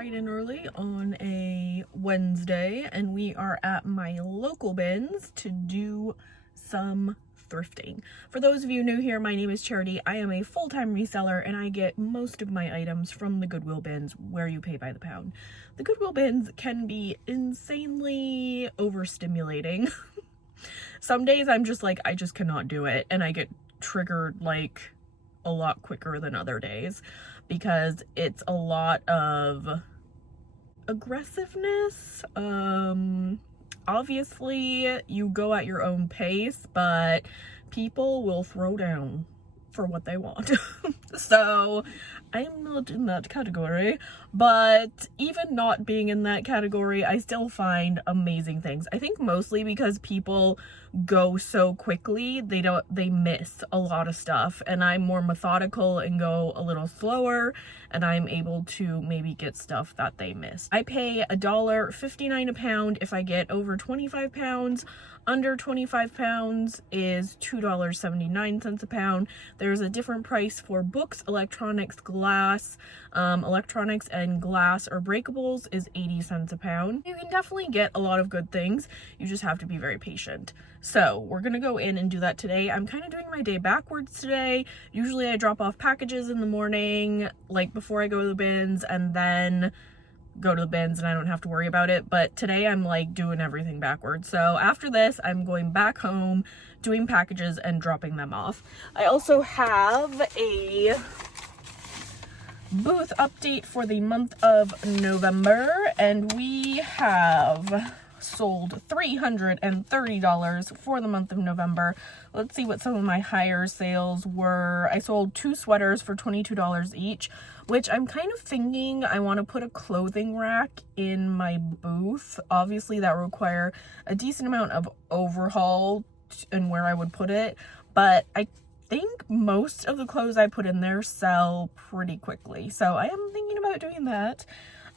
bright and early on a Wednesday, and we are at my local bins to do some thrifting. For those of you new here, my name is Charity. I am a full-time reseller, and I get most of my items from the Goodwill bins, where you pay by the pound. The Goodwill bins can be insanely overstimulating. Some days I'm just like, I just cannot do it, and I get triggered like a lot quicker than other days because it's a lot of aggressiveness. Obviously you go at your own pace, but people will throw down for what they want. So I'm not in that category, but even not being in that category, I still find amazing things. I think mostly because people go so quickly, they miss a lot of stuff, and I'm more methodical and go a little slower, and I'm able to maybe get stuff that they miss. I pay $1.59 a pound if I get over 25 pounds. Under 25 pounds is $2.79 a pound. There's a different price for books, electronics, glass. Electronics and glass or breakables is 80 cents a pound. You can definitely get a lot of good things. You just have to be very patient. So we're gonna go in and do that today. I'm kind of doing my day backwards today. Usually I drop off packages in the morning, like before I go to the bins, and then go to the bins and I don't have to worry about it. But today I'm like doing everything backwards. So after this, I'm going back home, doing packages and dropping them off. I also have a booth update for the month of November, and we have sold $330 for the month of November. Let's see what some of my higher sales were. I sold 2 sweaters for $22 each, which I'm kind of thinking I want to put a clothing rack in my booth. Obviously that would require a decent amount of overhaul and where I would put it, but I think most of the clothes I put in there sell pretty quickly, so I am thinking about doing that.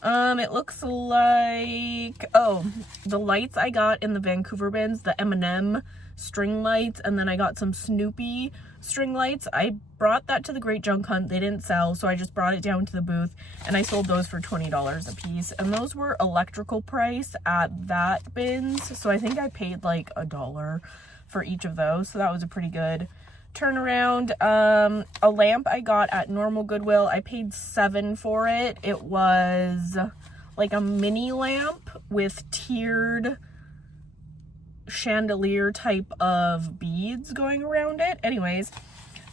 It looks like, oh, the lights I got in the Vancouver bins, the M&M string lights, and then I got some Snoopy string lights. I brought that to the Great Junk Hunt. They didn't sell, so I just brought it down to the booth, and I sold those for $20 a piece, and those were electrical price at that bins, so I think I paid like $1 for each of those, so that was a pretty good turnaround. A lamp I got at normal Goodwill, I paid $7 for it. It was like a mini lamp with tiered chandelier type of beads going around it. Anyways,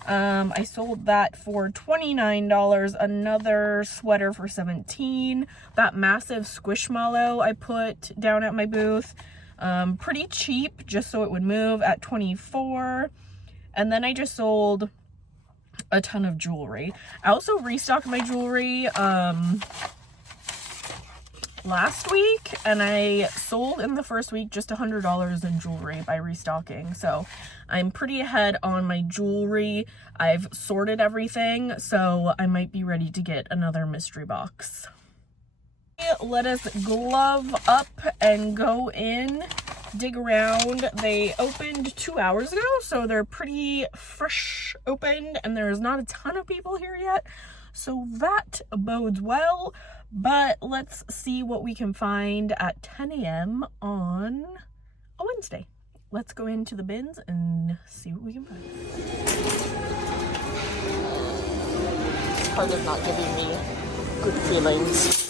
I sold that for $29. Another sweater for $17. That massive squishmallow I put down at my booth, pretty cheap, just so it would move, at $24. And then I just sold a ton of jewelry. I also restocked my jewelry last week, and I sold in the first week just $100 in jewelry by restocking. So I'm pretty ahead on my jewelry. I've sorted everything, so I might be ready to get another mystery box. Let us glove up and go in, dig around. They opened 2 hours ago, so they're pretty fresh opened, and there's not a ton of people here yet, so that bodes well. But let's see what we can find at 10 a.m. on a Wednesday. Let's go into the bins and see what we can find. This card is not giving me good feelings.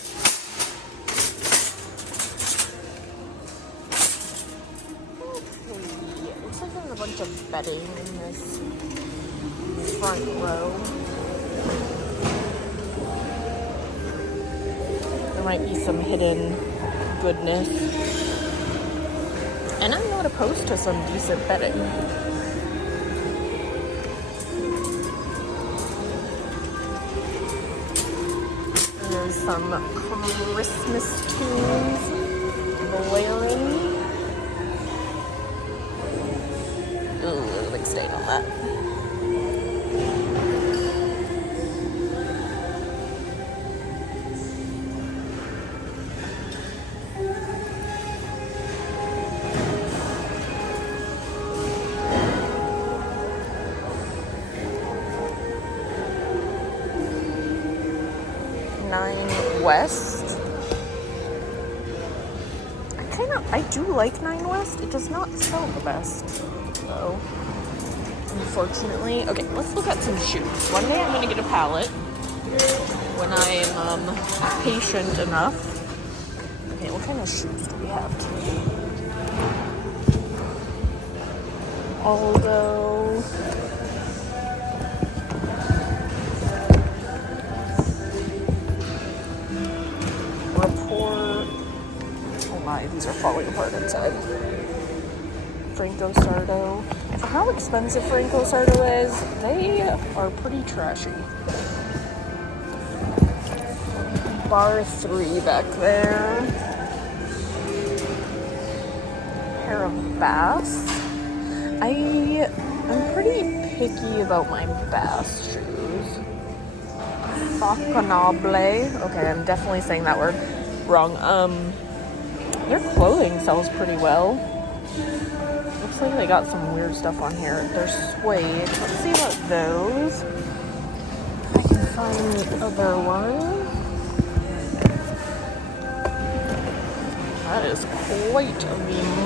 A bunch of bedding in this front row. There might be some hidden goodness. And I'm not opposed to some decent bedding. There's some Christmas tunes blaring. Ooh, big stain on that. West. do like Nine West. It does not sell the best, though, unfortunately. Okay, let's look at some shoes. One day I'm going to get a palette when I'm patient enough. Okay, what kind of shoes do we have today? Aldo. Report. Oh my, these are falling apart inside. Franco Sardo. For how expensive Franco Sardo is, they are pretty trashy. Bar 3 back there. Pair of Bass. I'm pretty picky about my Bass shoes. Facanable. Okay, I'm definitely saying that word wrong. Their clothing sells pretty well. Looks like they got some weird stuff on here. They're suede. Let's see about those. If I can find the other one. That is quite a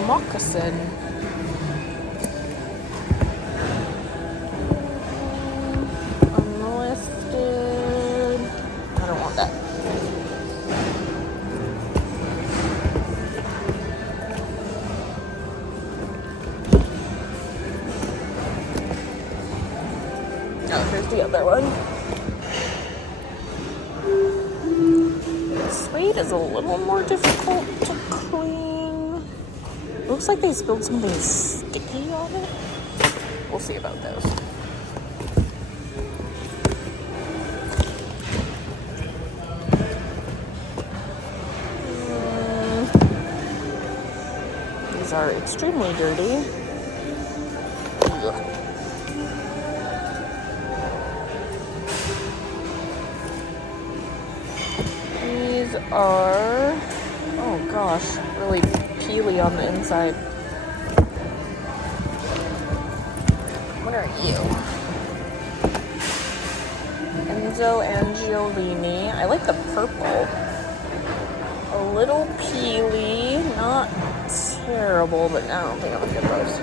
moccasin. Unlisted. I don't want that. Oh, here's the other one. Suede is a little more difficult to clean. Looks like they spilled something sticky on it. We'll see about those. These are extremely dirty. Ugh. These are, oh gosh, really peely on the inside. What are you? Enzo Angiolini. I like the purple. A little peely, not terrible, but I don't think I'm gonna get those.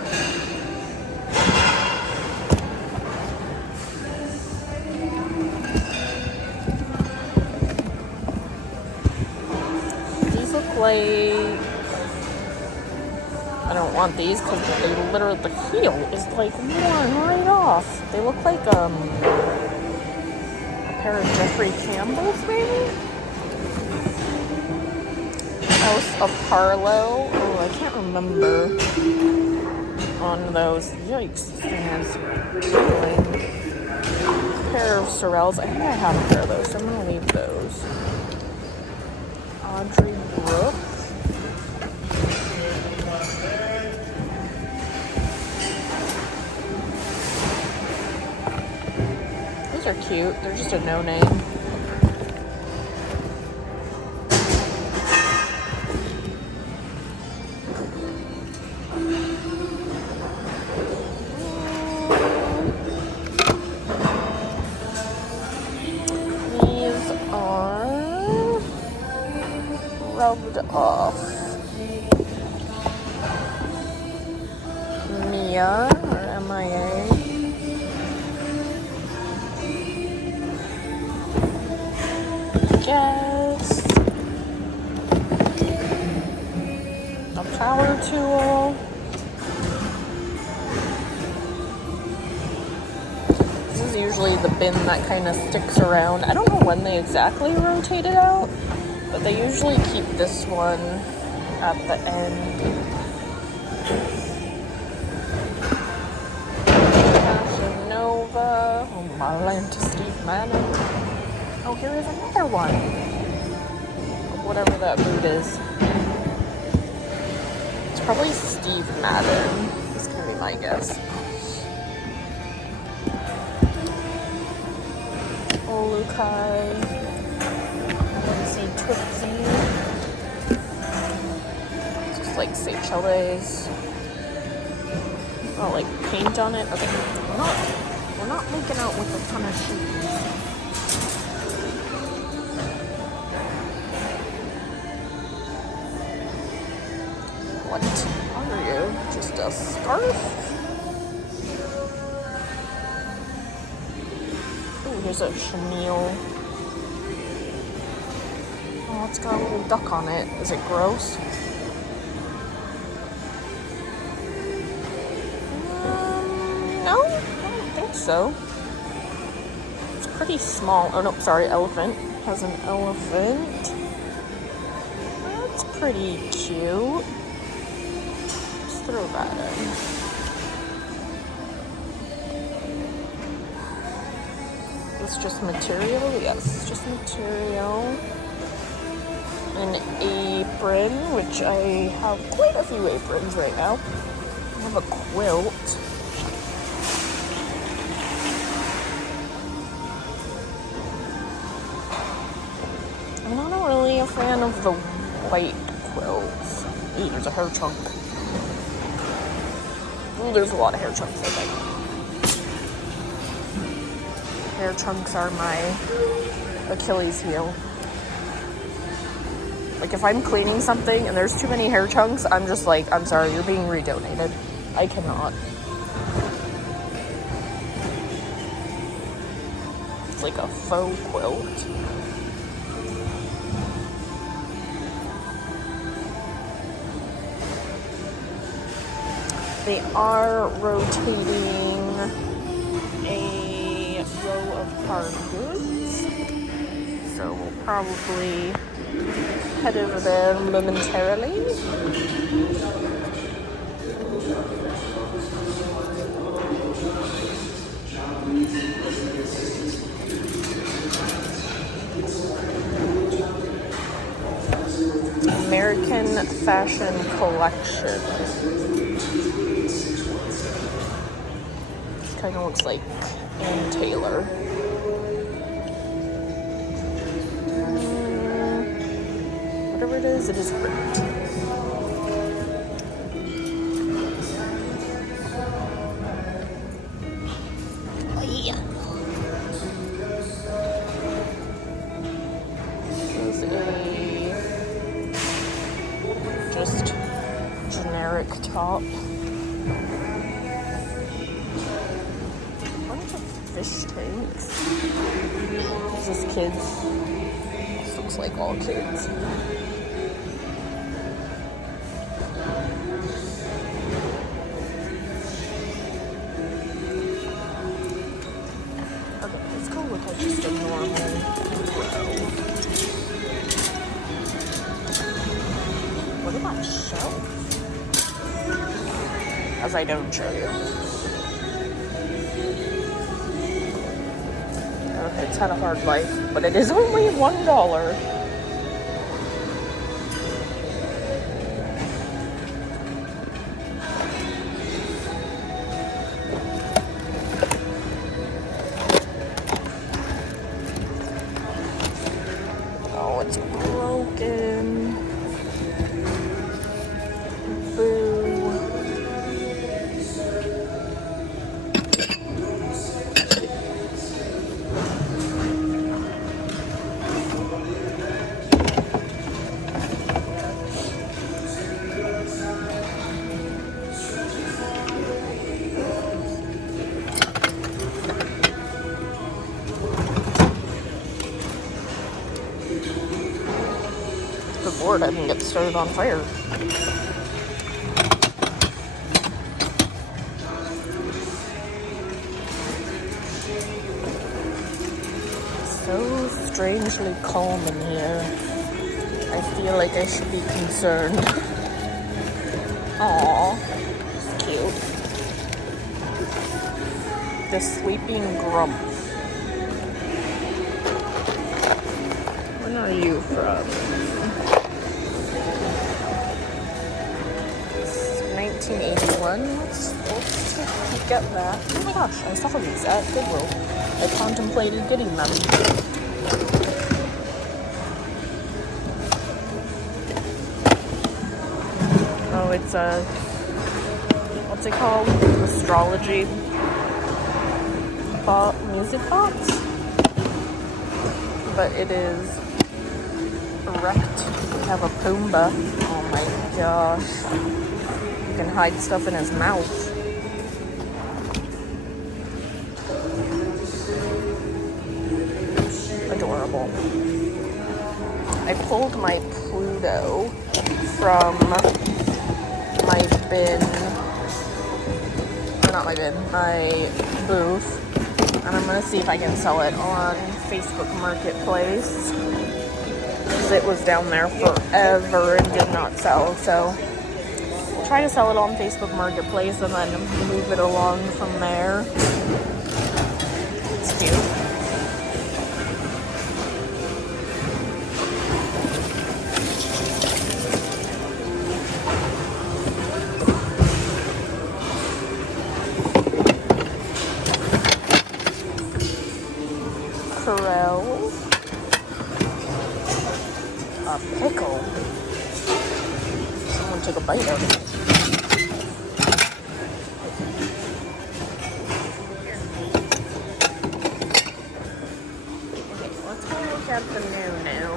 Like, I don't want these because they literally, the heel is like worn right off. They look like a pair of Jeffrey Campbell's, maybe? House of Harlow. Oh, I can't remember on those. Yikes, this thing is peeling. Pair of Sorels. I think I have a pair of those, so I'm gonna leave those. Audrey Brooks. These are cute. They're just a no-name. These are rubbed off. Mia, or MIA. Guess. A power tool. This is usually the bin that kind of sticks around. I don't know when they exactly rotate it out, but they usually keep this one at the end. Fashion Nova. Oh, Marlanta Steve Madden. Oh, here is another one. Whatever that boot is. It's probably Steve Madden. This can be my guess. Olukai. Let's see, Tootsie. Just like Seychelles. Oh, like paint on it. Okay, we're not making out with a ton of shoes. What a scarf. Ooh, here's a chenille. Oh, it's got a little duck on it. Is it gross? No, I don't think so. It's pretty small. Oh no, sorry, elephant. Has an elephant. That's pretty cute. Let's throw that in. It's just material? Yes, just material. An apron, which I have quite a few aprons right now. I have a quilt. I'm not really a fan of the white quilts. Ooh, there's a hair chunk. Ooh, there's a lot of hair chunks, I think. Hair chunks are my Achilles heel. Like, if I'm cleaning something and there's too many hair chunks, I'm just like, I'm sorry, you're being redonated. I cannot. It's like a faux quilt. They are rotating a row of hard goods, so we'll probably head over there momentarily. American Fashion Collection. Kind of looks like Ann Taylor. Whatever it is great. Oh yeah. This is a just generic top. Fish tanks. Is this kids? This looks like all kids. Okay, let's go look at just a normal row. Look at that shelf. As I don't show you. It's had a hard life, but it is only $1. Oh, it's broken. Boo. Good Lord, I didn't get started on fire. So strangely calm in here. I feel like I should be concerned. Aww, it's cute. The Sleeping Grump. When are you from? 1981. Let's get that. Oh my gosh, I saw these at Goodwill. I contemplated getting them. Oh, it's a, what's it called? Astrology music box. But it is erect. We have a Pumbaa. Oh my gosh. You can hide stuff in his mouth. Adorable. I pulled my Pluto from my bin, or not my bin, my booth, and I'm gonna see if I can sell it on Facebook Marketplace, because it was down there forever and did not sell. So we'll try to sell it on Facebook Marketplace and then move it along from there. It's cute. A pickle. Someone took a bite of it. Okay, let's go look at the new now.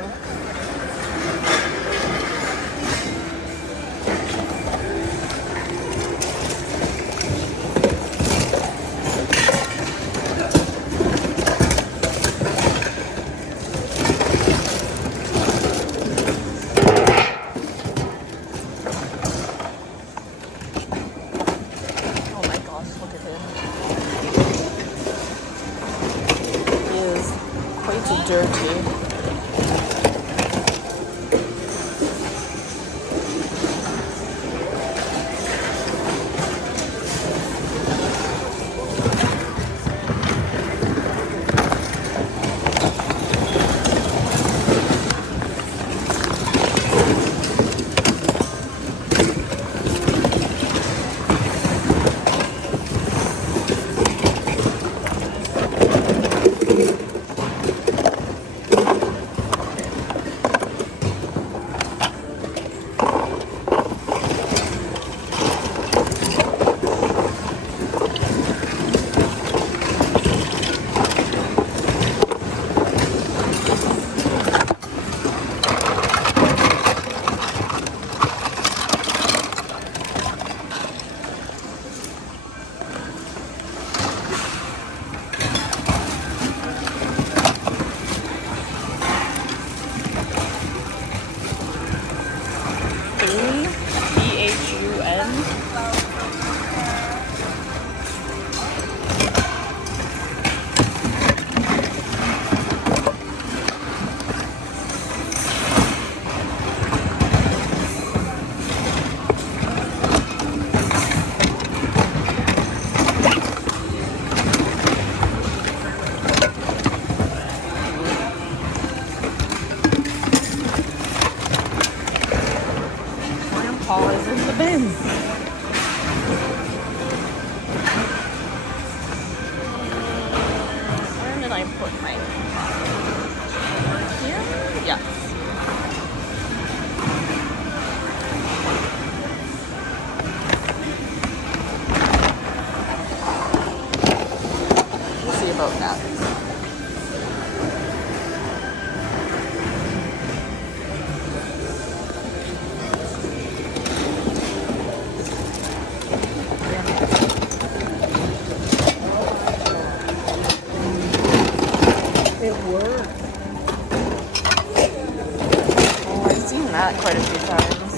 Dirty. Grandpa is in the BINS. Where did I put my over here? Yes. We'll see about that. That quite a few times.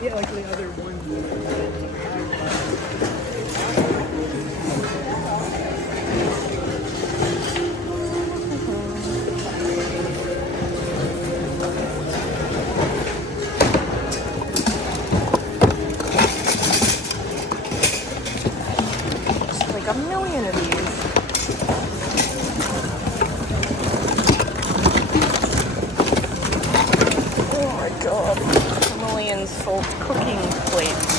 Yeah, like the other one. A million of these. Oh my god. A million salt cooking plates.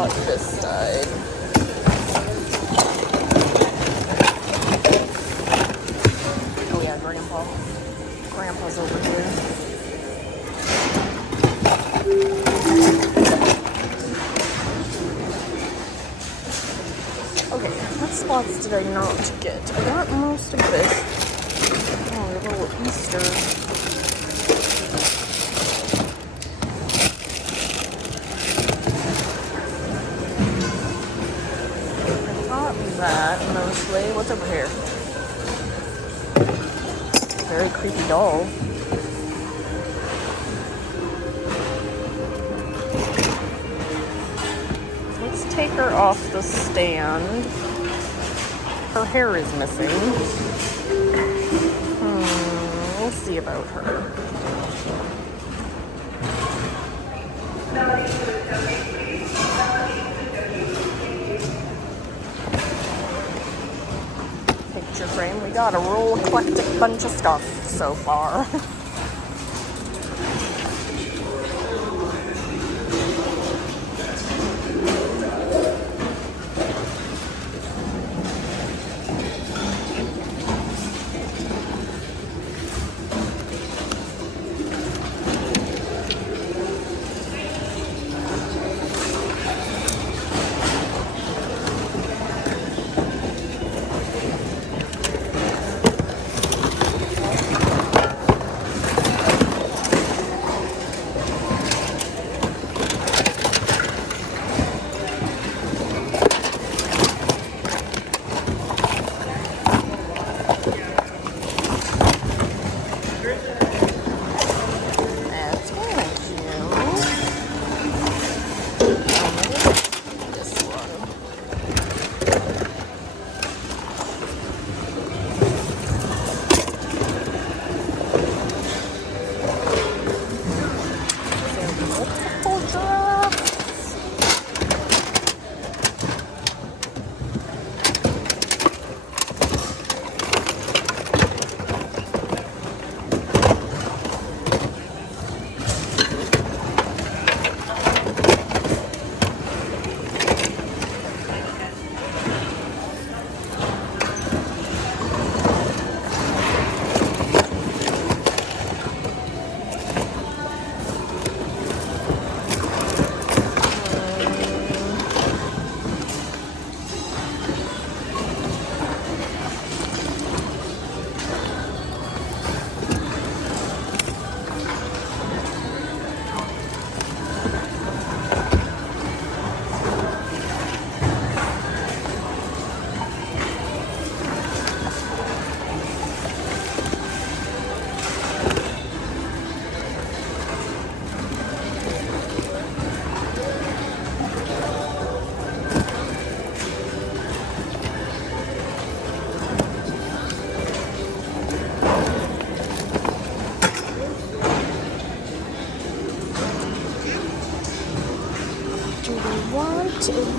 got this side. Oh yeah, Grandpa's over here. Okay, what spots did I not get? I got most of this. Oh, a little Easter. That mostly. What's over here? Very creepy doll. Let's take her off the stand. Her hair is missing. We'll see about her. Picture frame. We got a real eclectic bunch of stuff so far.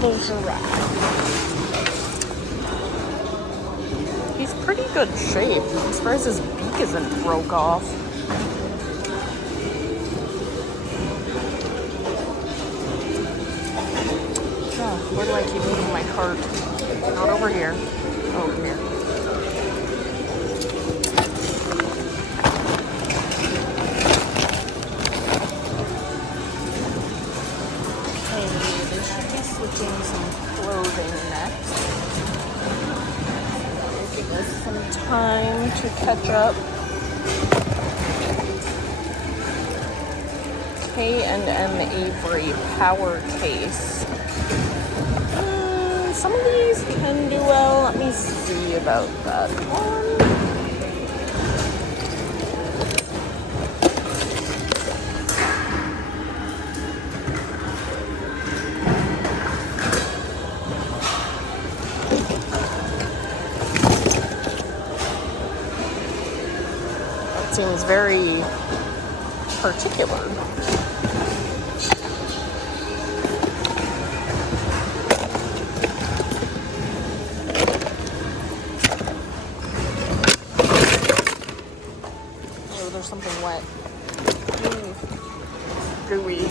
The giraffe. He's pretty good shape. I'm surprised his beak isn't broke off. Oh, where do I keep moving my cart? Not over here. Over here. Switching some clothing next. Give us some time to catch up. K&M Avery Power Case. Some of these can do well. Let me see about that one. Seems very particular. Oh, there's something wet. Gooey.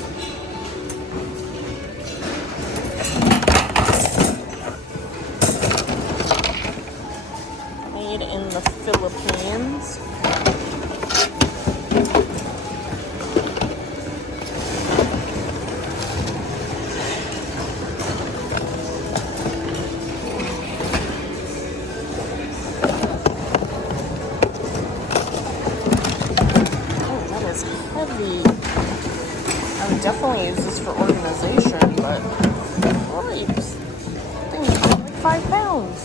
heavy. I would definitely use this for organization, but grapes. Things are like 5 pounds.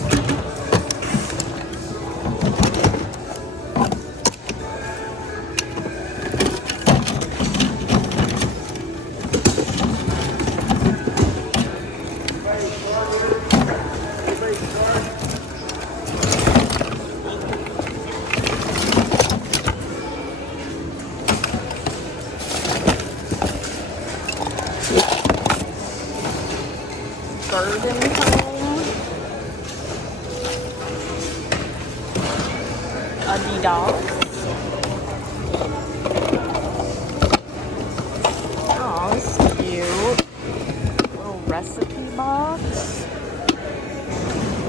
Garden home, Adidas. Oh, this is cute. Little recipe box.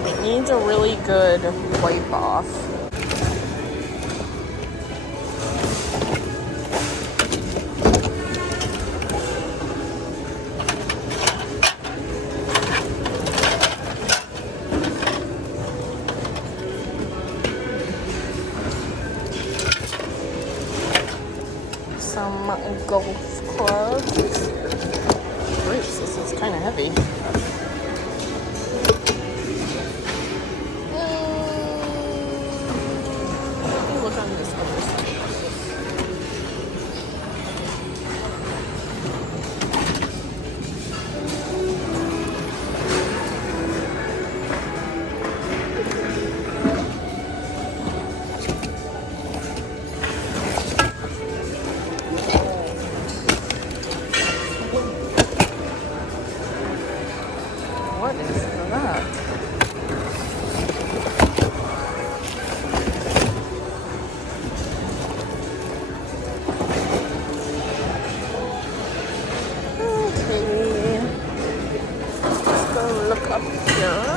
It needs a really good wipe off. Some golf clubs. Grapes, this is kind of heavy. Let me look on this other side. What is that? Okay. Let's go look up here.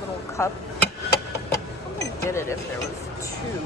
Little cup. I only did it if there was 2.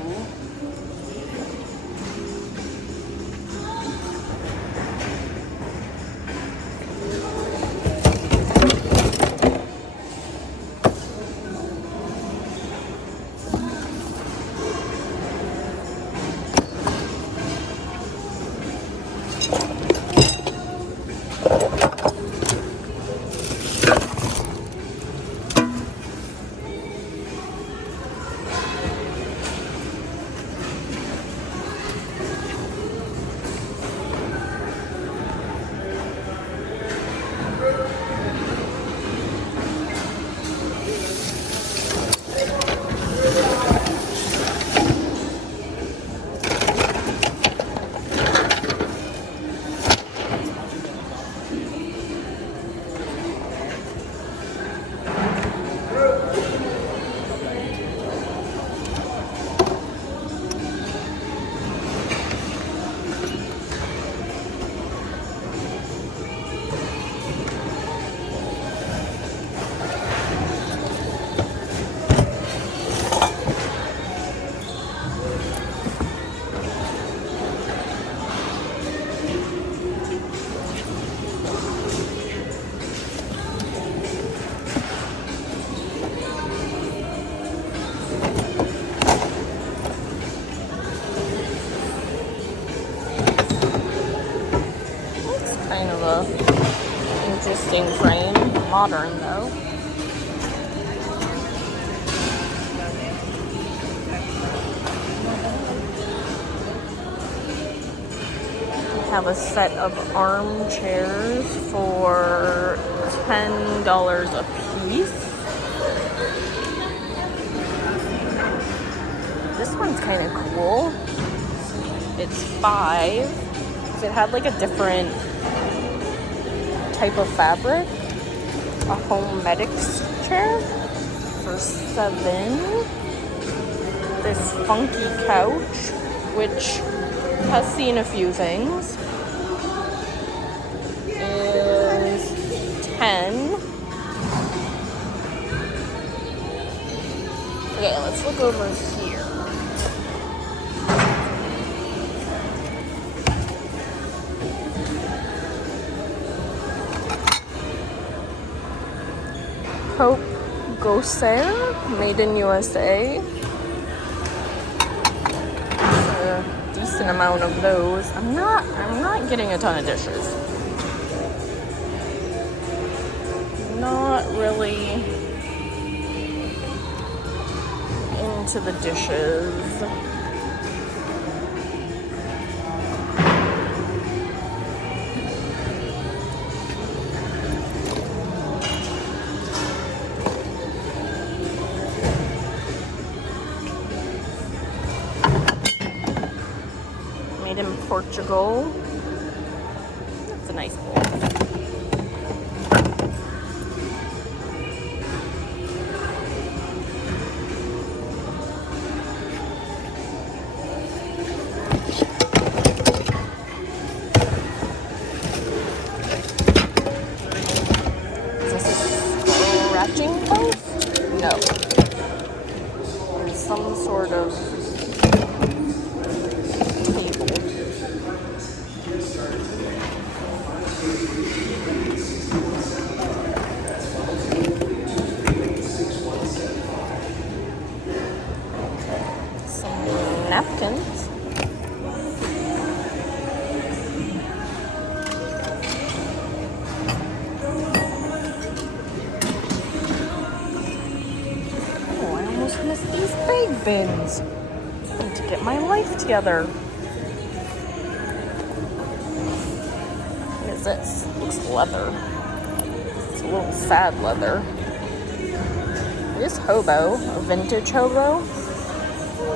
Kind of a interesting frame. Modern though. We have a set of armchairs for $10 a piece. one's kind of cool. It's $5. It had like a different type of fabric. A HomeMedics chair for $7. This funky couch, which has seen a few things, is $10. Okay, let's look over here. Hope Gossaire, made in USA. A decent amount of those. I'm not getting a ton of dishes. Not really into the dishes. Made in Portugal. That's a nice bowl. Is this a scratching post? No. There's some sort of napkins. Oh, I almost missed these big bins. I need to get my life together. What is this? Looks leather. It's a little sad leather. This hobo, a vintage hobo.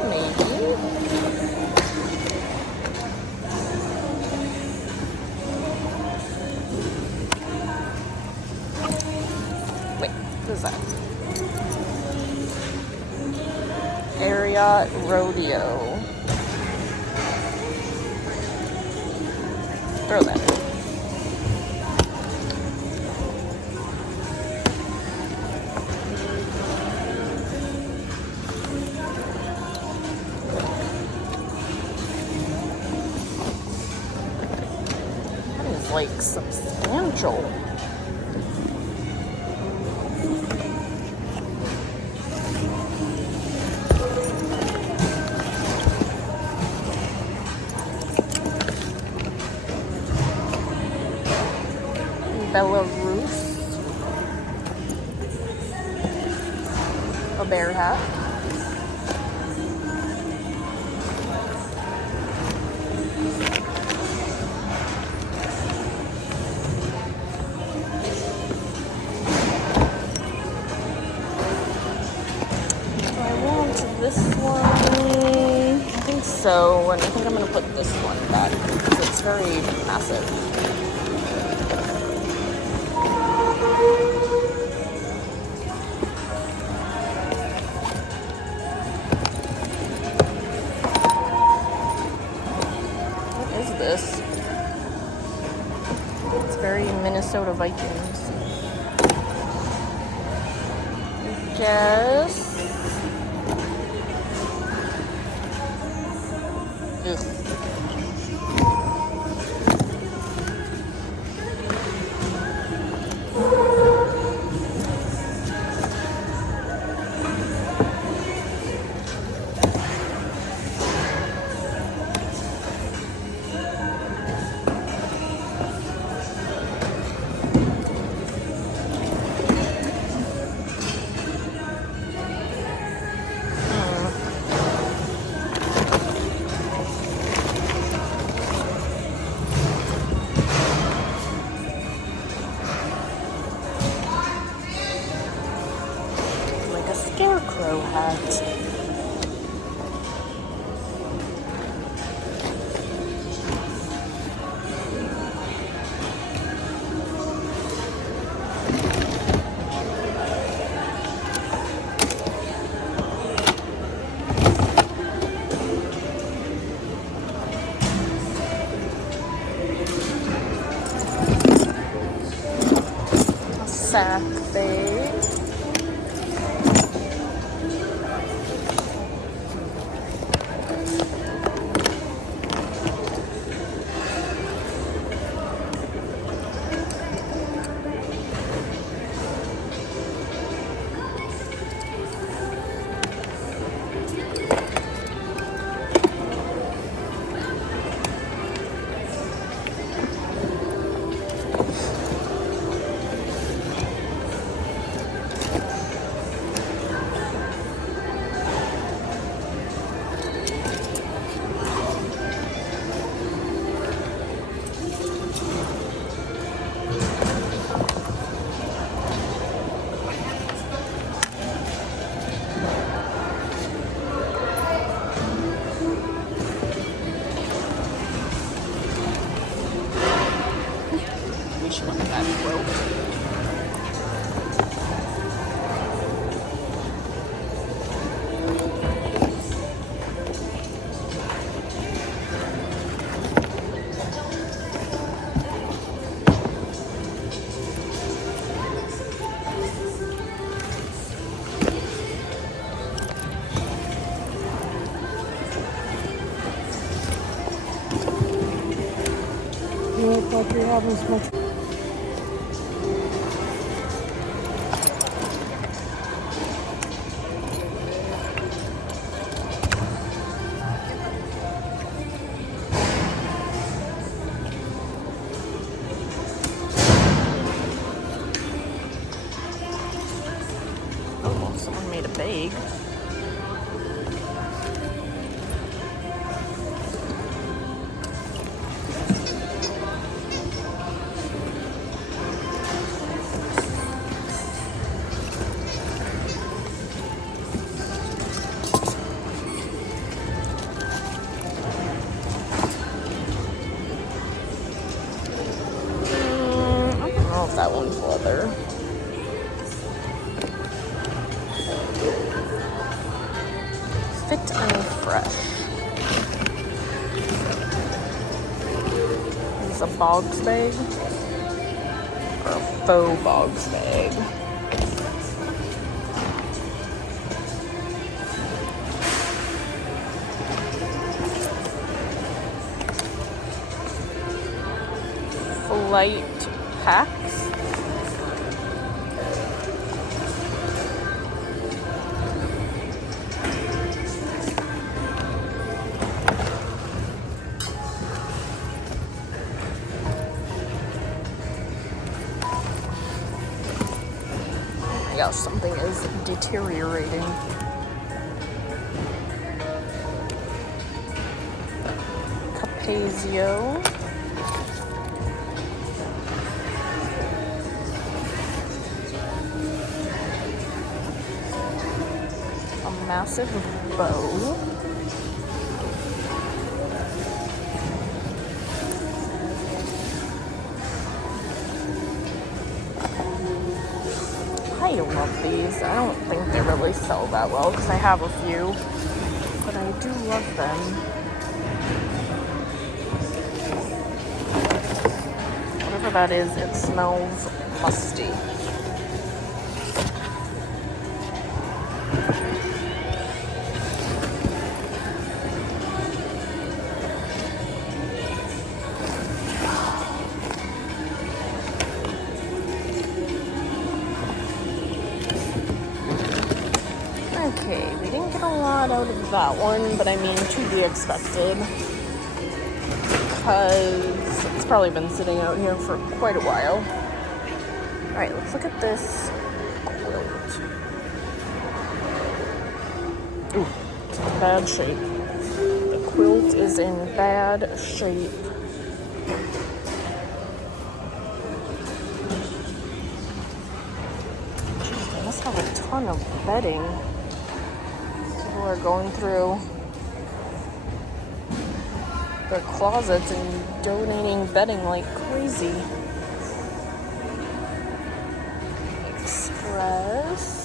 Maybe. Wait, what is that? Ariat Rodeo. Throw that in. Like substantial. Belarus. A bear hat. This one, I think so, and I think I'm going to put this one back because it's very massive. What is this? It's very Minnesota Vikings. I guess. Ugh. sack bag. Which one that broke? You look like you're having so much. Oh, someone made a bag. That one's leather. Fit and fresh. This is a bogs bag or a faux bogs bag. Flight packs. Gosh, something is deteriorating. Capezio. A massive bow. I love these. I don't think they really sell that well because I have a few, but I do love them. Whatever that is, it smells musty. Okay, we didn't get a lot out of that one, but I mean, to be expected, because it's probably been sitting out here for quite a while. Alright, let's look at this quilt. Ooh, it's in bad shape. The quilt is in bad shape. Jeez, they must have a ton of bedding. People are going through their closets and donating bedding like crazy. Express.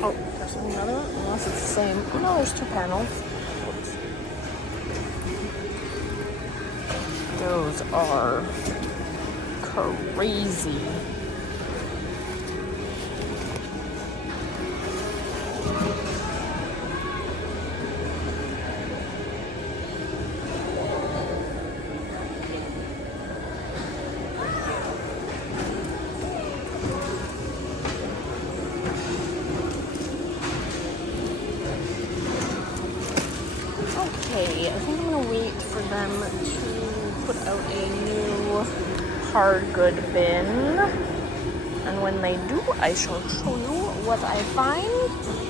Oh, there's another one, unless it's the same. Oh no, there's two panels. Those are crazy. Okay, I think I'm gonna wait for them to put out a new hard good bin, and when they do, I shall show you what I find.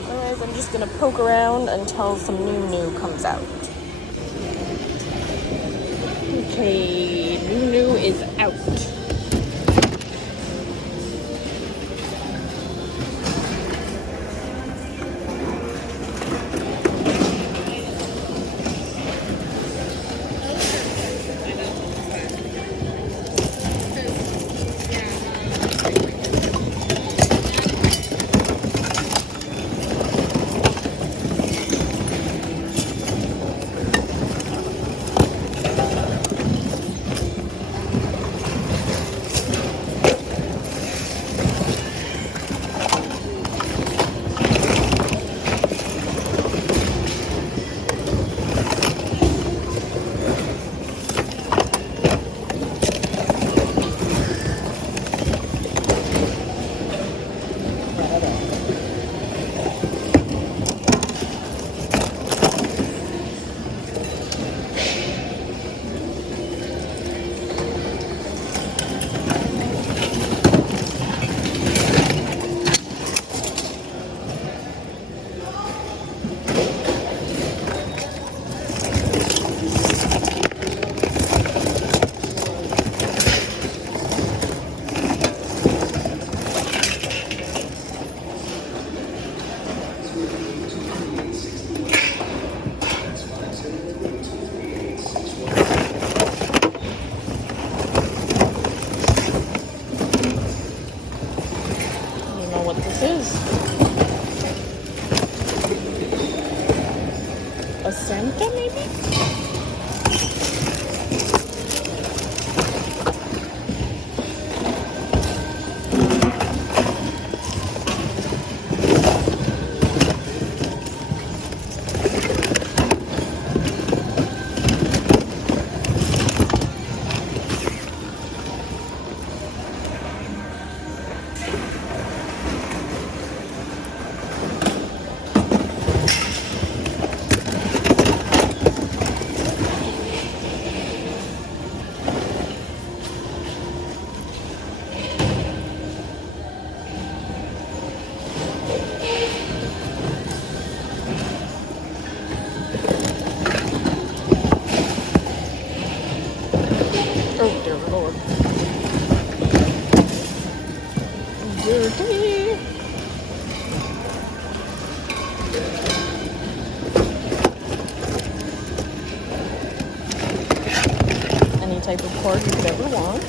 Otherwise, I'm just gonna poke around until some new comes out. Okay, new is out. A Santa, maybe? Oh, dear Lord. Dirty. Any type of cord you could ever want.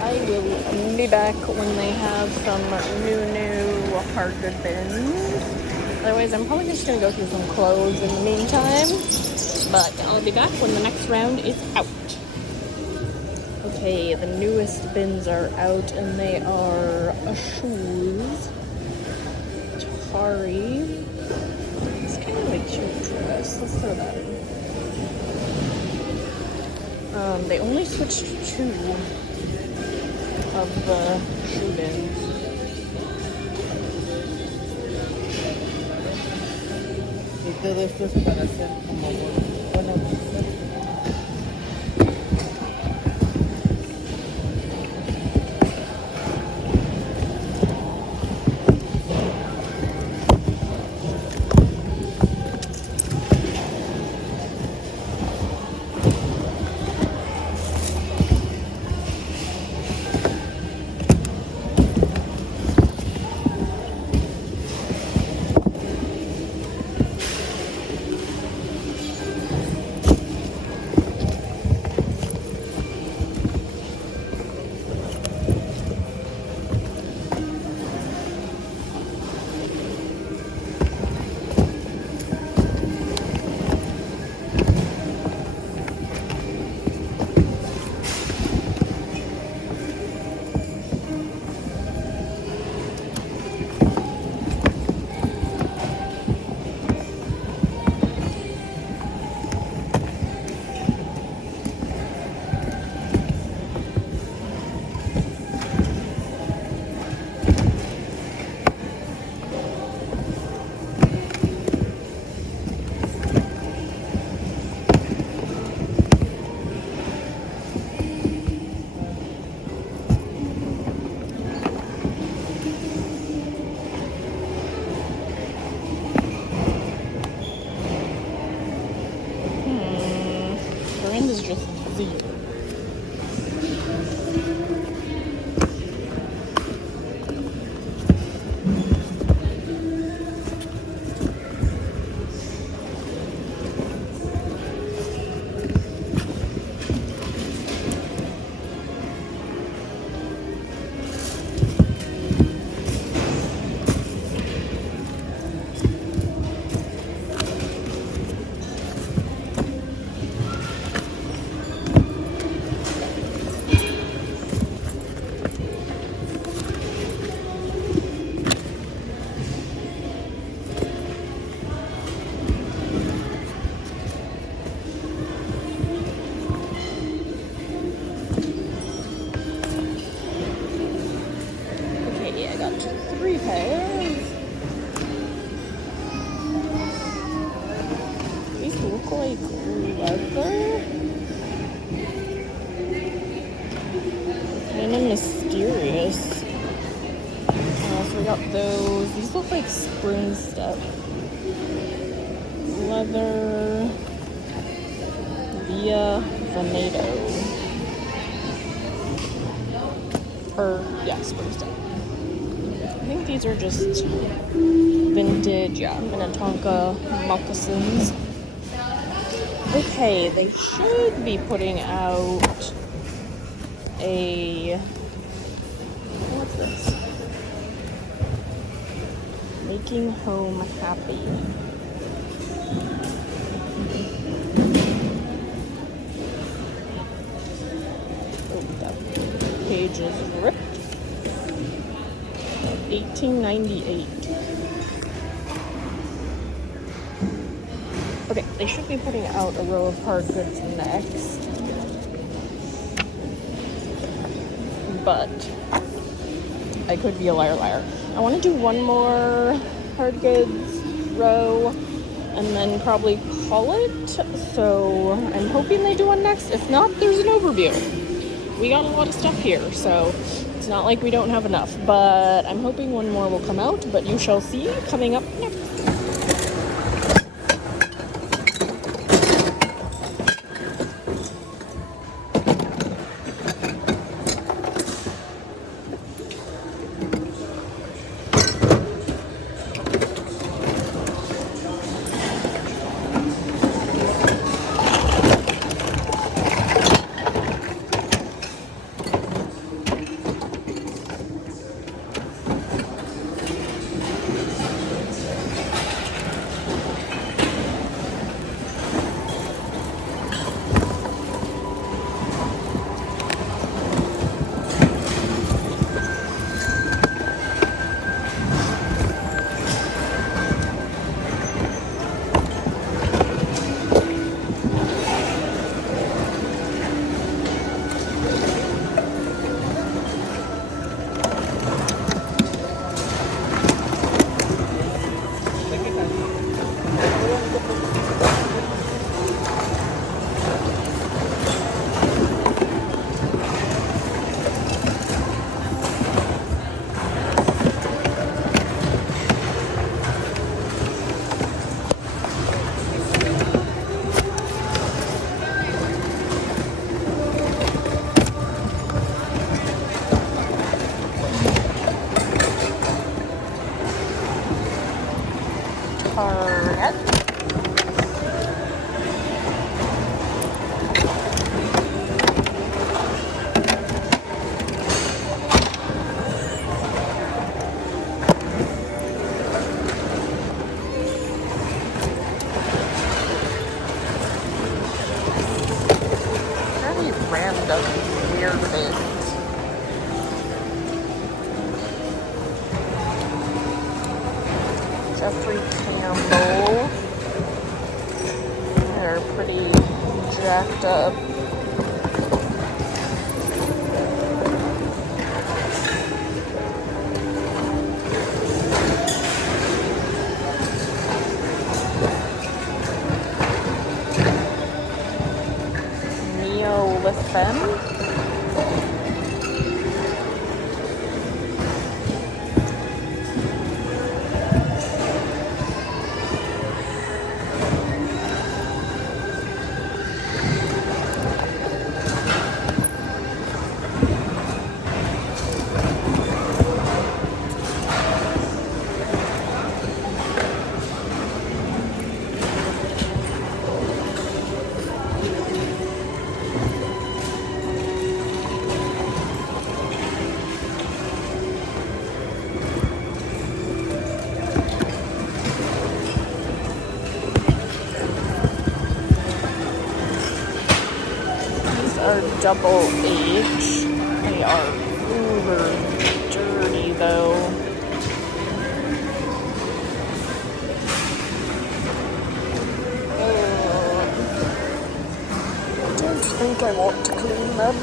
I will be back when they have some new hard good bins. Otherwise, I'm probably just gonna go through some clothes in the meantime. But I'll be back when the next round is out. Okay, the newest bins are out, and they are shoes. Tafari. It's kind of a cute dress. Let's throw that in. They only switched 2 of the shoe bins. Y todo esto es para hacer como bueno. Is just 0. I got 3 pairs. These look like leather. Kind of mysterious. So we got those. These look like spring step. Leather. Via Veneto. Yeah, spring step. I think these are just vintage, Minnetonka moccasins. Okay, they should be putting out a... What's this? Making Home Happy. Oh, that page is ripped. $18.98. Okay, they should be putting out a row of hard goods next. But I could be a liar. I want to do one more hard goods row and then probably call it. So I'm hoping they do one next. If not, there's an overview. We got a lot of stuff here, so it's not like we don't have enough, but I'm hoping one more will come out, but you shall see coming up next. that. Very random, weird bins. Jeffrey Campbell. They're pretty jacked up. Neolithium. Are double H. They are uber dirty though. I don't think I want to clean them.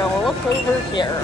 Look over here.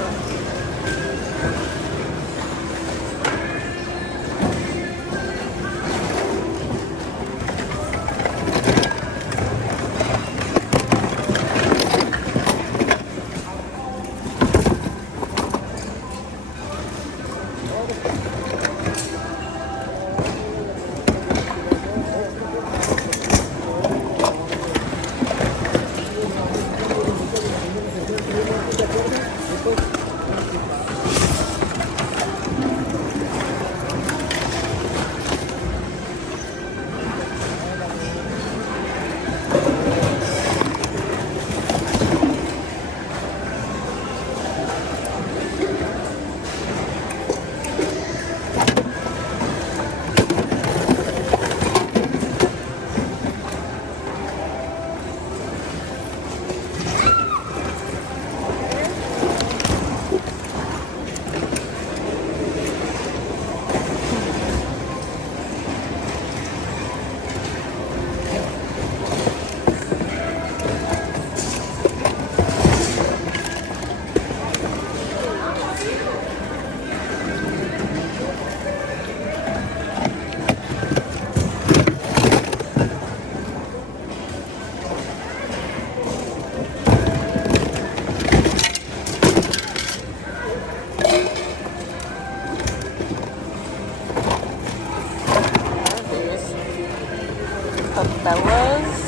Cabela's.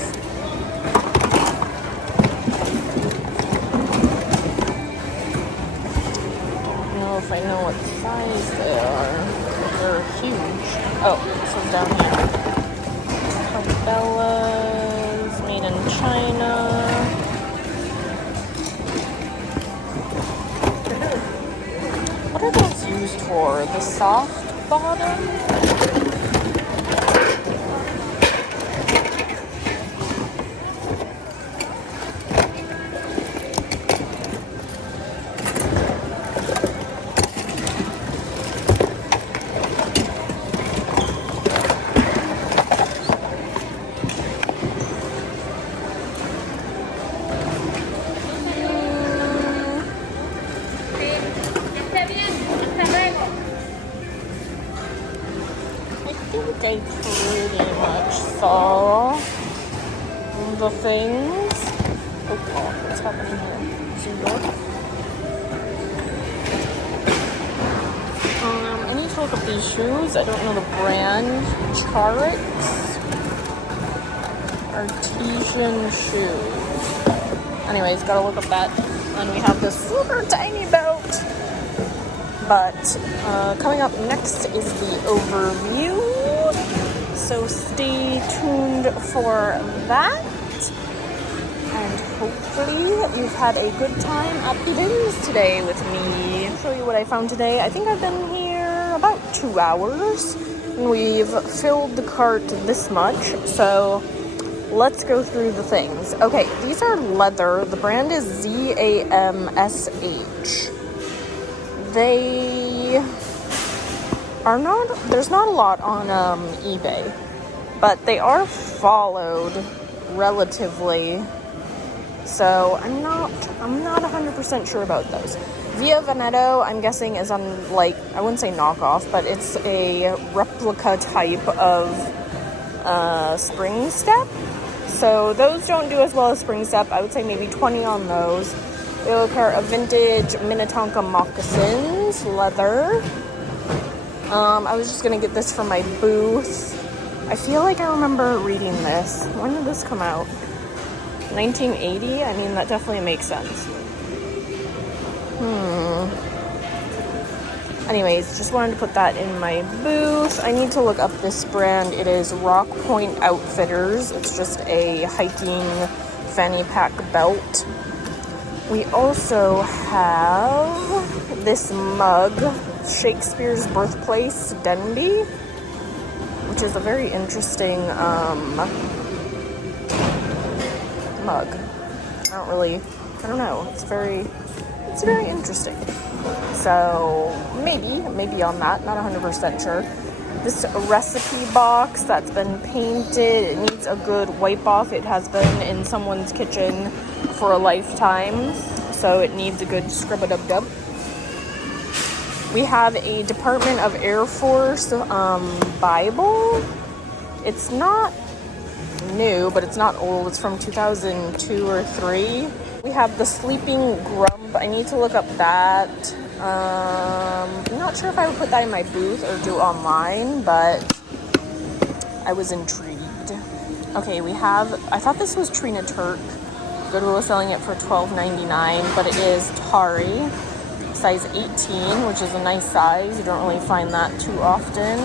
size they are. They're huge. Oh, this is down here. Cabela's, made in China. What are those used for? The soft bottom? I pretty much saw the things. Oh god, what's happening here? Zoom door. I need to look up these shoes. I don't know the brand. Charix Artesian shoes. Anyways, gotta look up that. And we have this super tiny belt. But coming up next is the overview. So stay tuned for that. And hopefully you've had a good time at the BINS today with me. I'll show you what I found today. I think I've been here about 2 hours. And we've filled the cart this much. So let's go through the things. Okay, these are leather. The brand is ZAMSH. They are not, there's not a lot on eBay, but they are followed relatively, so I'm not 100% sure about those. Via Veneto, I'm guessing, is on, like, I wouldn't say knockoff, but it's a replica type of Spring Step, so those don't do as well as Spring Step. I would say maybe 20 on those. We have a pair of vintage Minnetonka moccasins, leather. I was just gonna get this for my booth. I feel like I remember reading this. When did this come out? 1980? I mean, that definitely makes sense. Anyways, just wanted to put that in my booth. I need to look up this brand. It is Rock Point Outfitters. It's just a hiking fanny pack belt. We also have this mug, Shakespeare's Birthplace, Denby, which is a very interesting mug. I don't know. It's very interesting. So maybe on that, not 100% sure. This recipe box that's been painted, it needs a good wipe off. It has been in someone's kitchen for a lifetime, so it needs a good scrub-a-dub-dub. We have a Department of Air Force Bible. It's not new, but it's not old. It's from 2002 or 3. We have the Sleeping Grump. I need to look up that. I'm not sure if I would put that in my booth or do online, but I was intrigued. Okay, I thought this was Trina Turk. Goodwill is selling it for $12.99, but it is Tari, size 18, which is a nice size. You don't really find that too often.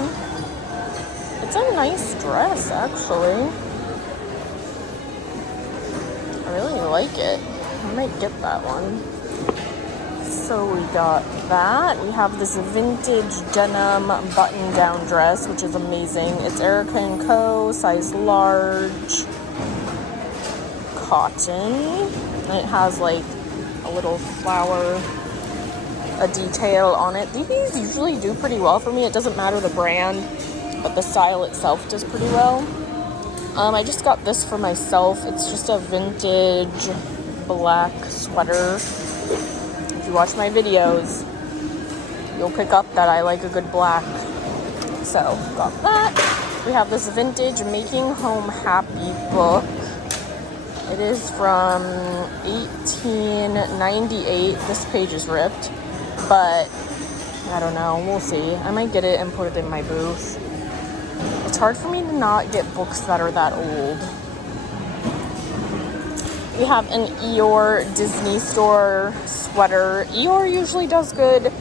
It's a nice dress, actually. I really like it. I might get that one. So we got that. We have this vintage denim button-down dress, which is amazing. It's Erica & Co., size large, cotton. And it has like a little flower, a detail on it. These usually do pretty well for me. It doesn't matter the brand, but the style itself does pretty well. I just got this for myself. It's just a vintage black sweater. If you watch my videos, you'll pick up that I like a good black. So, got that. We have this vintage Making Home Happy book. It is from 1898. This page is ripped, but I don't know. We'll see. I might get it and put it in my booth. It's hard for me to not get books that are that old. We have an Eeyore Disney Store sweater. Eeyore usually does good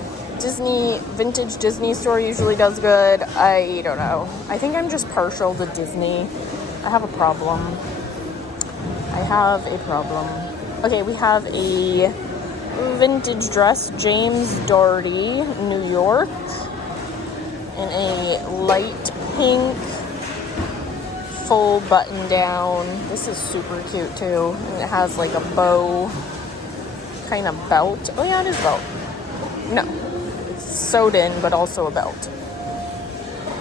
vintage Disney store usually does good. I don't know. I think I'm just partial to Disney. I have a problem. Okay, we have a vintage dress, James Doherty, New York, in a light pink full button down. This is super cute too, and it has like a bow kind of belt. Oh yeah, it is belt. No, it's sewed in, but also a belt.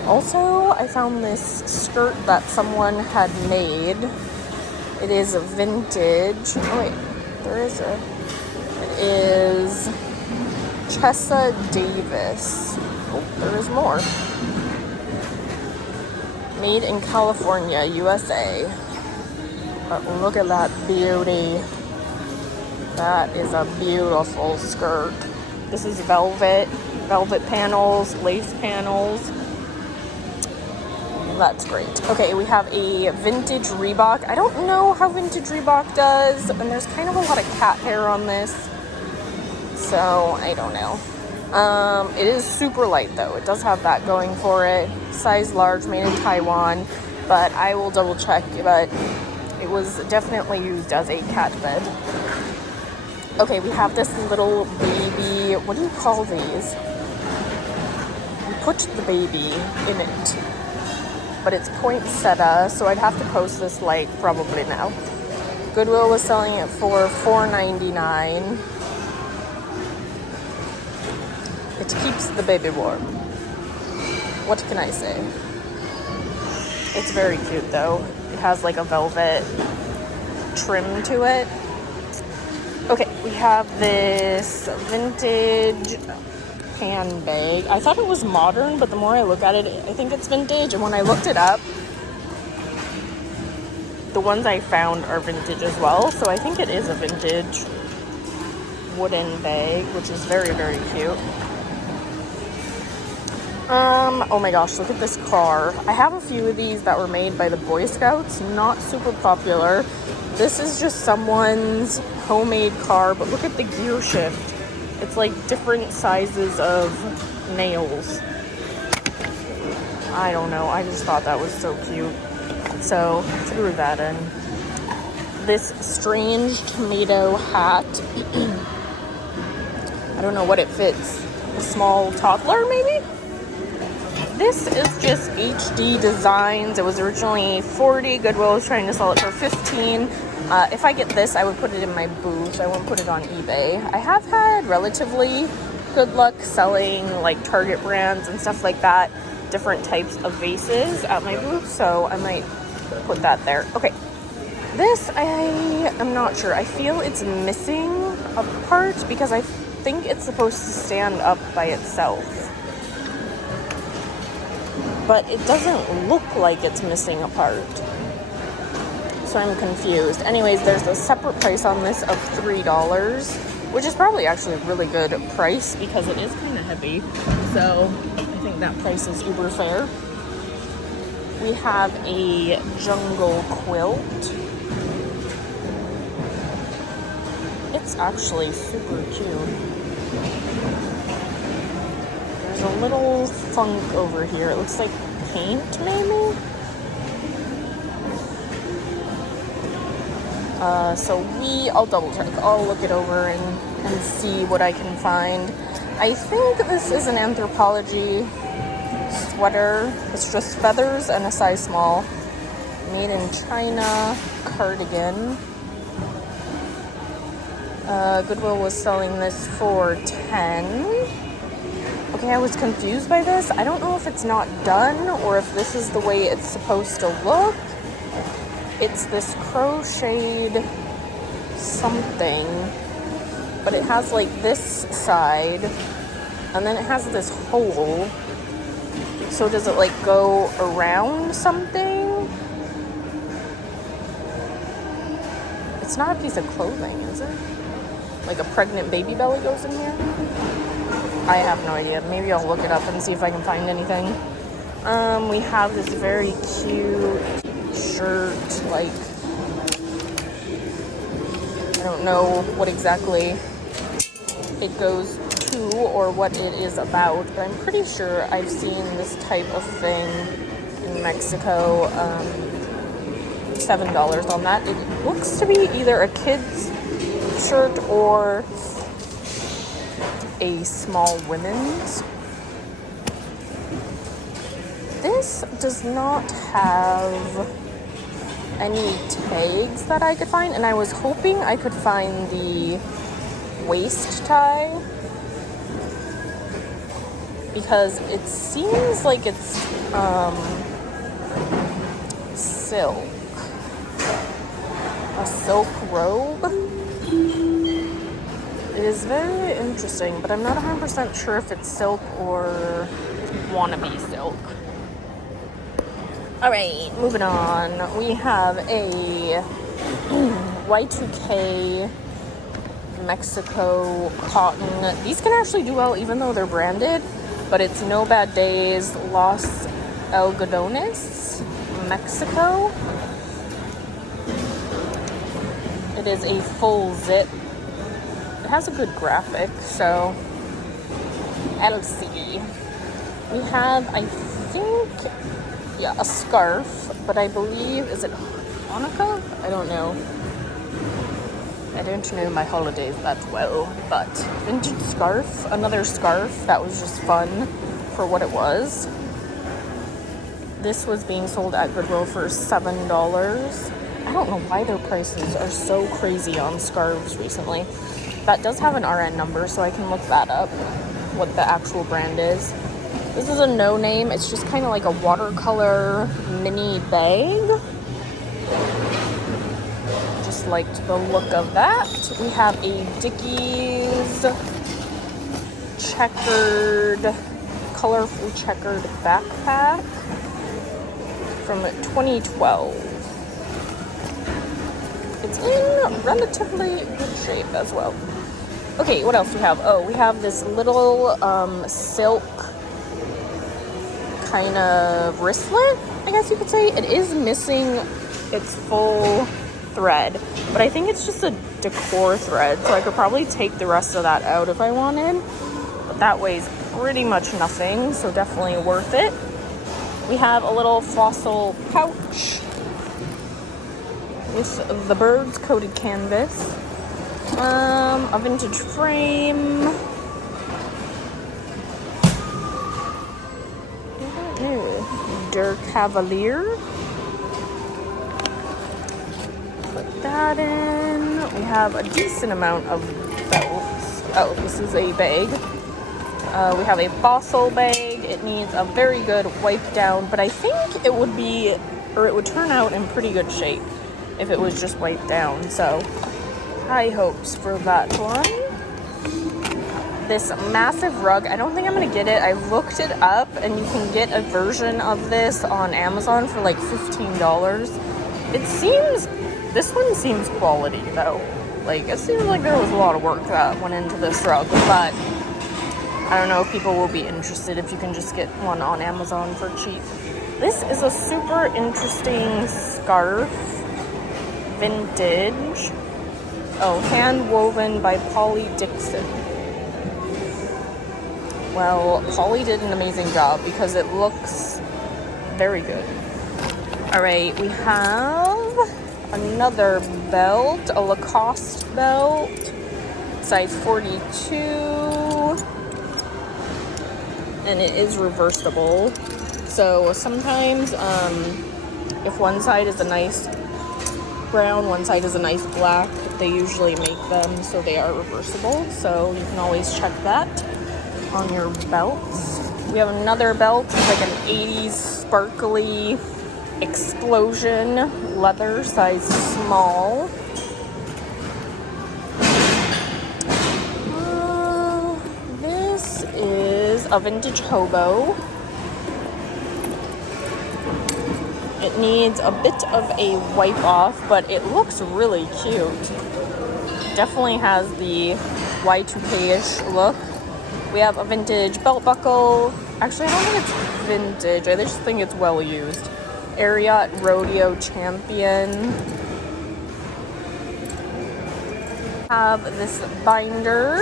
Also, I found this skirt that someone had made. It is a vintage. Oh wait, it is Chessa Davis. Oh, there is more. Made in California, USA. But look at that beauty. That is a beautiful skirt. This is velvet panels, lace panels. That's great. Okay, we have a vintage Reebok. I don't know how vintage Reebok does, and there's kind of a lot of cat hair on this, so I don't know. It is super light though. It does have that going for it. Size large, made in Taiwan, but I will double check. But it was definitely used as a cat bed. Okay, we have this little baby. What do you call these? You put the baby in it, but it's poinsettia, so I'd have to post this like probably now. Goodwill was selling it for $4.99. It keeps the baby warm. What can I say? It's very cute though. It has like a velvet trim to it. Okay, we have this vintage handbag. I thought it was modern, but the more I look at it, I think it's vintage. And when I looked it up, the ones I found are vintage as well. So I think it is a vintage wooden bag, which is very, very cute. Oh my gosh, look at this car. I have a few of these that were made by the Boy Scouts, not super popular. This is just someone's homemade car, but look at the gear shift. It's like different sizes of nails. I don't know, I just thought that was so cute. So, threw that in. This strange tomato hat. I don't know what it fits. A small toddler, maybe? This is just HD Designs. It was originally $40. Goodwill was trying to sell it for $15. If I get this, I would put it in my booth. I won't put it on eBay. I have had relatively good luck selling like Target brands and stuff like that, different types of vases at my booth, so I might put that there. Okay, this I am not sure. I feel it's missing a part because I think it's supposed to stand up by itself. But it doesn't look like it's missing a part. So I'm confused. Anyways, there's a separate price on this of $3, which is probably actually a really good price because it is kind of heavy. So I think that price is uber fair. We have a jungle quilt. It's actually super cute. There's a little funk over here. It looks like paint, maybe? I'll double check. I'll look it over and see what I can find. I think this is an Anthropology sweater. It's just feathers and a size small. Made in China cardigan. Goodwill was selling this for $10. Okay, I was confused by this. I don't know if it's not done or if this is the way it's supposed to look. It's this crocheted something, but it has like this side, and then it has this hole. So does it like go around something? It's not a piece of clothing, is it? Like a pregnant baby belly goes in here? I have no idea. Maybe I'll look it up and see if I can find anything. We have this very cute shirt, like, I don't know what exactly it goes to. or what it is about, but I'm pretty sure I've seen this type of thing in Mexico. $7 on that. It looks to be either a kid's shirt or a small women's. This does not have any tags that I could find, and I was hoping I could find the waist tie, because it seems like it's silk. A silk robe. It is very interesting, but I'm not 100% sure if it's silk or wannabe silk. Alright, moving on. We have a Y2K Mexico cotton. These can actually do well even though they're branded, but it's No Bad Days Los Algodones, Mexico. It is a full zip. It has a good graphic, so I'll see. We have, I think, yeah, a scarf, but I believe, is it Hanukkah? I don't know. I don't know my holidays that well, but vintage scarf, another scarf that was just fun for what it was. This was being sold at Goodwill for $7. I don't know why their prices are so crazy on scarves recently. That does have an RN number, so I can look that up, what the actual brand is. This is a no name. It's just kind of like a watercolor mini bag. Just liked the look of that. We have a Dickies checkered, colorful checkered backpack from 2012. It's in relatively good shape as well. Okay, what else do we have? Oh, we have this little silk kind of wristlet, I guess you could say. It is missing its full thread, but I think it's just a decor thread, so I could probably take the rest of that out if I wanted, but that weighs pretty much nothing, so definitely worth it. We have a little fossil pouch with the birds coated canvas, a vintage frame. Der Cavalier. Put that in. We have a decent amount of belts. Oh, this is a bag. We have a fossil bag. It needs a very good wipe down, but I think it would be, or it would turn out in pretty good shape if it was just wiped down. So high hopes for that one. This massive rug, I don't think I'm gonna get it. I looked it up and you can get a version of this on Amazon for like $15. It seems, this one seems quality though. Like, it seems like there was a lot of work that went into this rug, but I don't know if people will be interested if you can just get one on Amazon for cheap. This is a super interesting scarf, vintage. Oh, hand woven by Polly Dixon. Well, Polly did an amazing job because it looks very good. All right, we have another belt, a Lacoste belt, size 42, and it is reversible. So sometimes if one side is a nice brown, one side is a nice black, they usually make them so they are reversible. So you can always check that on your belts. We have another belt. It's like an 80s sparkly explosion leather, size small. This is a vintage hobo. It needs a bit of a wipe off, but it looks really cute. Definitely has the Y2K-ish look. We have a vintage belt buckle. Actually, I don't think it's vintage. I just think it's well used. Ariat Rodeo Champion. Have this binder.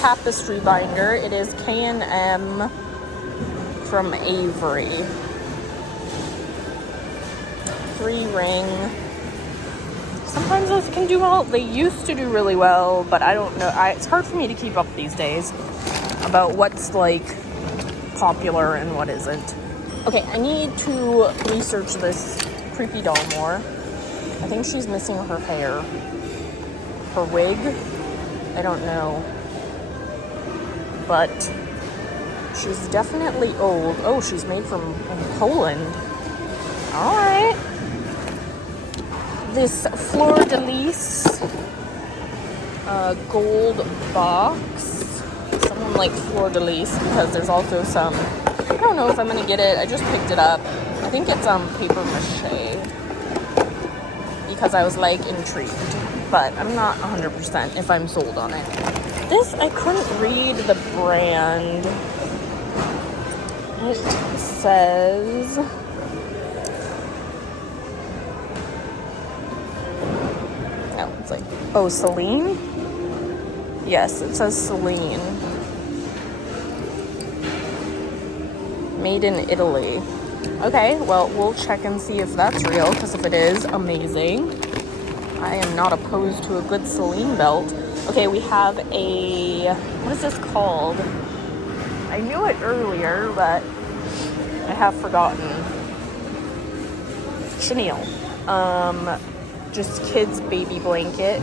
tapestry binder. It is K&M from Avery. 3-ring. Sometimes those can do well. They used to do really well, but I don't know. It's hard for me to keep up these days about what's like popular and what isn't. Okay, I need to research this creepy doll more. I think she's missing her hair. Her wig? I don't know. But she's definitely old. Oh, she's made from Poland. All right. This fleur-de-lis gold box. Someone like fleur-de-lis because there's also some, I don't know if I'm gonna get it. I just picked it up. I think it's paper mache because I was like intrigued, but I'm not 100% if I'm sold on it. This, I couldn't read the brand. It says it's like, oh, Celine? Yes, it says Celine. Made in Italy. Okay, well, we'll check and see if that's real, because if it is, amazing. I am not opposed to a good Celine belt. Okay, we have a, what is this called? I knew it earlier, but I have forgotten. Chenille. Just kids' baby blanket.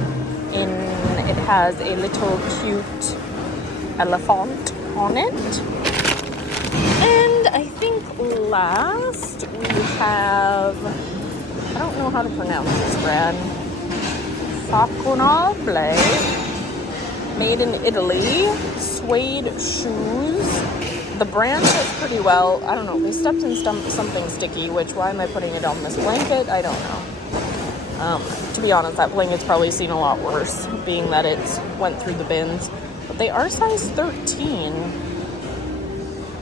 It has a little cute elephant on it. And I think last we have, I don't know how to pronounce this brand. Faconable. Made in Italy. Suede shoes. The brand does pretty well. I don't know. They stepped in something sticky, which, why am I putting it on this blanket? I don't know. To be honest, that blanket's probably seen a lot worse, being that it went through the bins. But they are size 13.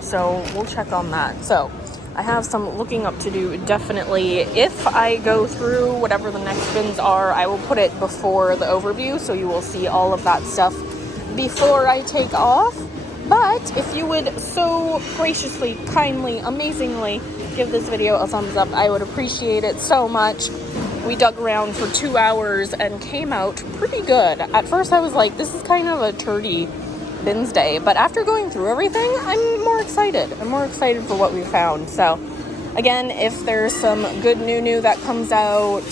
So we'll check on that. So I have some looking up to do, definitely. If I go through whatever the next bins are, I will put it before the overview, so you will see all of that stuff before I take off. But if you would so graciously, kindly, amazingly give this video a thumbs up, I would appreciate it so much. We dug around for 2 hours and came out pretty good. At first I was like, this is kind of a turdy bins day, but after going through everything, I'm more excited. I'm more excited for what we found. So again, if there's some good new that comes out,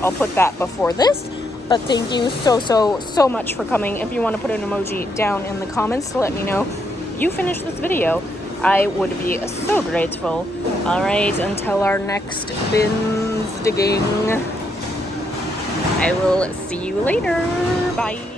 I'll put that before this. But thank you so much for coming. If you want to put an emoji down in the comments to let me know you finished this video, I would be so grateful. All right, until our next bins digging, I will see you later. Bye.